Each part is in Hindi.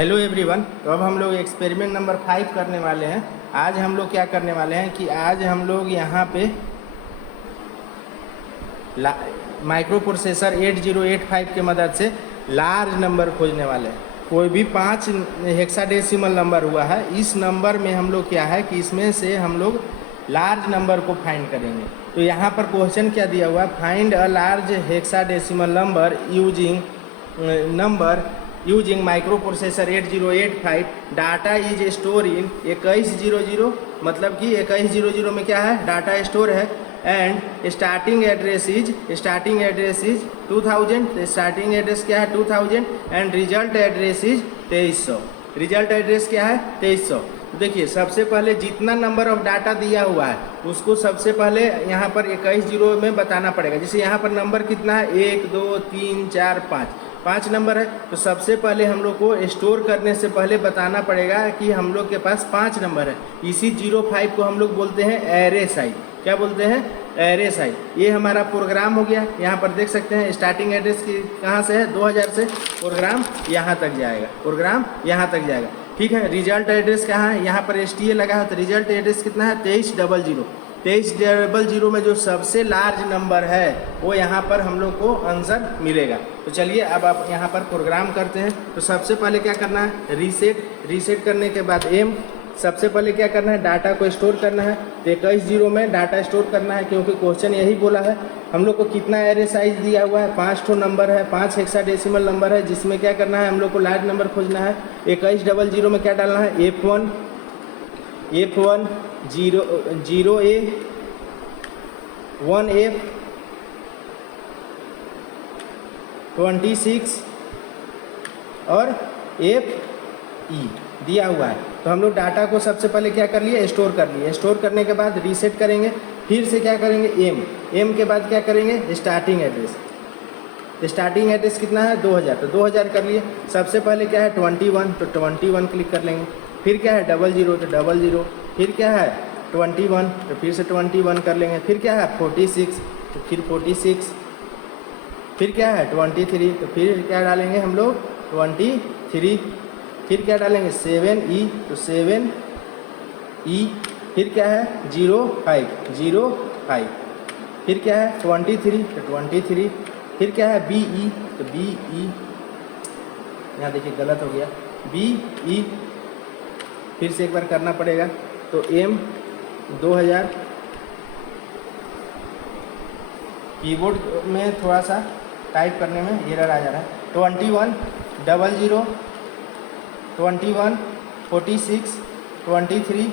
Hello everyone. तो अब हम लोग एक्सपेरिमेंट नंबर 5 करने वाले हैं। आज हम लोग क्या करने वाले हैं कि आज हम लोग यहाँ पे माइक्रो प्रोसेसर 8085 के मदद से लार्ज नंबर खोजने वाले हैं। कोई भी 5 हेक्साडेसिमल नंबर हुआ है, इस नंबर में हम लोग क्या है कि इसमें से हम लोग लार्ज नंबर को फाइंड करेंगे। तो यहाँ पर क्वेश्चन क्या दिया हुआ है, find a large hexadecimal number using micro processor 8085 data is store in 2100, मतलब कि 2100 में क्या है, डाटा स्टोर है। And starting address is 2000, starting address क्या है 2000 and result address is 2300। Result address क्या है 2300। देखिए सबसे पहले जितना नंबर ऑफ डाटा दिया हुआ है उसको सबसे पहले यहाँ पर 21 में बताना पड़ेगा। जैसे यहाँ पर नंबर कितना है 1 2 3 4 5 नंबर है, तो सबसे पहले हम लोग को स्टोर करने से पहले बताना पड़ेगा कि हम लोग के पास 5 नंबर है। इसी 05 को हम लोग बोलते हैं एरे साइज। क्या बोलते हैं? Array size. ये हमारा प्रोग्राम हो गया। यहाँ पर देख सकते हैं स्टार्टिंग एड्रेस की कहाँ से है 2000 से, प्रोग्राम यहाँ तक जाएगा, प्रोग्राम यहाँ तक जाएगा। ठीक है, रिजल्ट एड्रेस कहाँ है, यहाँ पर STA लगा है, तो रिजल्ट एड्रेस कितना है 2300। 2300 में जो सबसे लार्ज नंबर है वो यहाँ पर हम लोग को आंसर मिलेगा। तो चलिए अब आप यहाँ पर प्रोग्राम करते हैं। तो सबसे पहले क्या करना है, रीसेट करने के बाद एम, सबसे पहले क्या करना है, डाटा को स्टोर करना है। तो 21 में डाटा स्टोर करना है, क्योंकि क्वेश्चन यही बोला है। हम लोग को कितना एरे साइज दिया हुआ है, 5 ठो नंबर है, 5 हेक्साडेसिमल नंबर है, जिसमें क्या करना है, हम लोग को लार्ज नंबर खोजना है। 2100 में क्या डालना है, F1 0A 1F 26 और FE दिया हुआ है। तो हम लोग डाटा को सबसे पहले क्या कर लिए, स्टोर कर लिए। स्टोर करने के बाद रीसेट करेंगे, फिर से क्या करेंगे एम के बाद क्या करेंगे, स्टार्टिंग एड्रेस। स्टार्टिंग एड्रेस कितना है 2000, तो 2000 कर लिए। सबसे पहले क्या है 21, तो 21 क्लिक कर लेंगे। फिर क्या है 00, तो 00। फिर क्या है 21, तो फिर से 21 कर लेंगे। फिर क्या है 46, तो फिर 46। फिर क्या है 23, तो फिर क्या डालेंगे हम लोग 23। फिर क्या डालेंगे 7E, तो 7E। फिर क्या है 05। फिर क्या है 23, तो 23। फिर क्या है BE, तो BE, यहाँ देखिए गलत हो गया, BE। फिर से एक बार करना पड़ेगा। तो M 2000, कीबोर्ड में थोड़ा सा टाइप करने में एरर आ जा रहा है। 21 00 21 46 23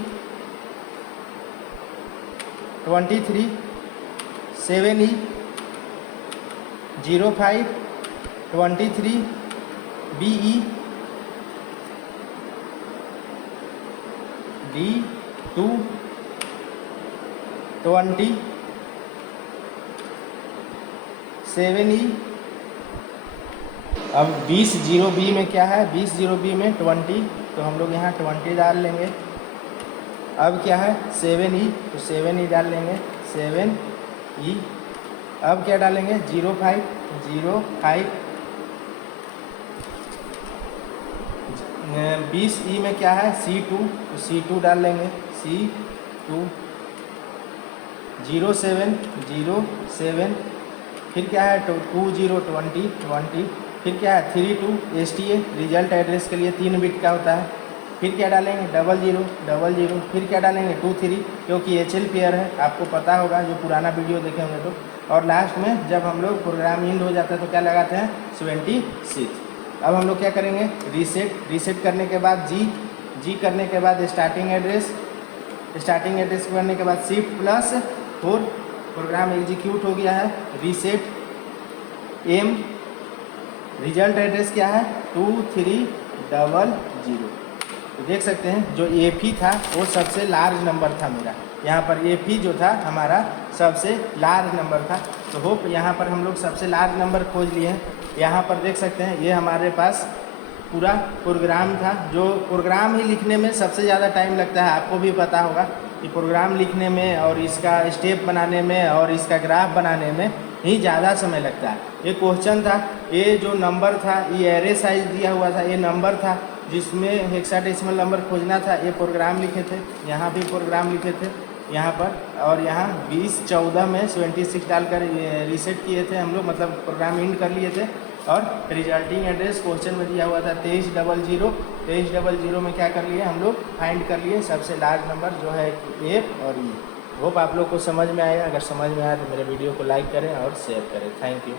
7E 05 23 BE D2 20 7E। अब 20B में क्या है, 20B में 20, तो हम लोग यहाँ 20 डाल लेंगे। अब क्या है 7E, तो 7E डाल लेंगे 7E। अब क्या डालेंगे 05 20E में क्या है C2, तो C2 डाल लेंगे C2। 07। फिर क्या है 20 फिर क्या है 32 STA, रिजल्ट एड्रेस के लिए 3 बिट का होता है। फिर क्या डालेंगे 00। फिर क्या डालेंगे 23, क्योंकि HL पेयर है, आपको पता होगा जो पुराना वीडियो देखे होंगे तो। और लास्ट में जब हम लोग प्रोग्राम इंड हो जाता है तो क्या लगाते हैं 76। अब हम लोग क्या करेंगे रीसेट करने के बाद जी करने के बाद स्टार्टिंग एड्रेस करने के बाद Shift+4, प्रोग्राम एग्जीक्यूट हो गया है। रीसेट एम, रिजल्ट एड्रेस क्या है 2300। तो देख सकते हैं जो FE था वो सबसे लार्ज नंबर था मेरा। यहाँ पर FE जो था हमारा सबसे लार्ज नंबर था। तो होप यहाँ पर हम लोग सबसे लार्ज नंबर खोज लिए हैं। यहाँ पर देख सकते हैं ये हमारे पास पूरा प्रोग्राम था। जो प्रोग्राम ही लिखने में सबसे ज़्यादा टाइम लगता है, आपको भी पता होगा कि प्रोग्राम लिखने में और इसका स्टेप बनाने में और इसका ग्राफ बनाने में ही ज़्यादा समय लगता है। ये क्वेश्चन था, ये जो नंबर था ये एरे साइज दिया हुआ था, ये नंबर था। जिसमें हेक्साडेसिमल नंबर खोजना था, ये प्रोग्राम लिखे थे, यहाँ भी प्रोग्राम लिखे थे यहाँ पर, और यहाँ 2014 में 76 डालकर रीसेट किए थे हम लोग, मतलब प्रोग्राम इंड कर लिए थे। और रिजल्टिंग एड्रेस क्वेश्चन में दिया हुआ था 2300, 2300 में क्या कर लिए हम लोग, फाइंड कर लिए सबसे लार्ज नंबर जो है ए और ई। होप आप लोग को समझ में आया। अगर समझ में आया तो मेरे वीडियो को लाइक करें और शेयर करें। Thank you.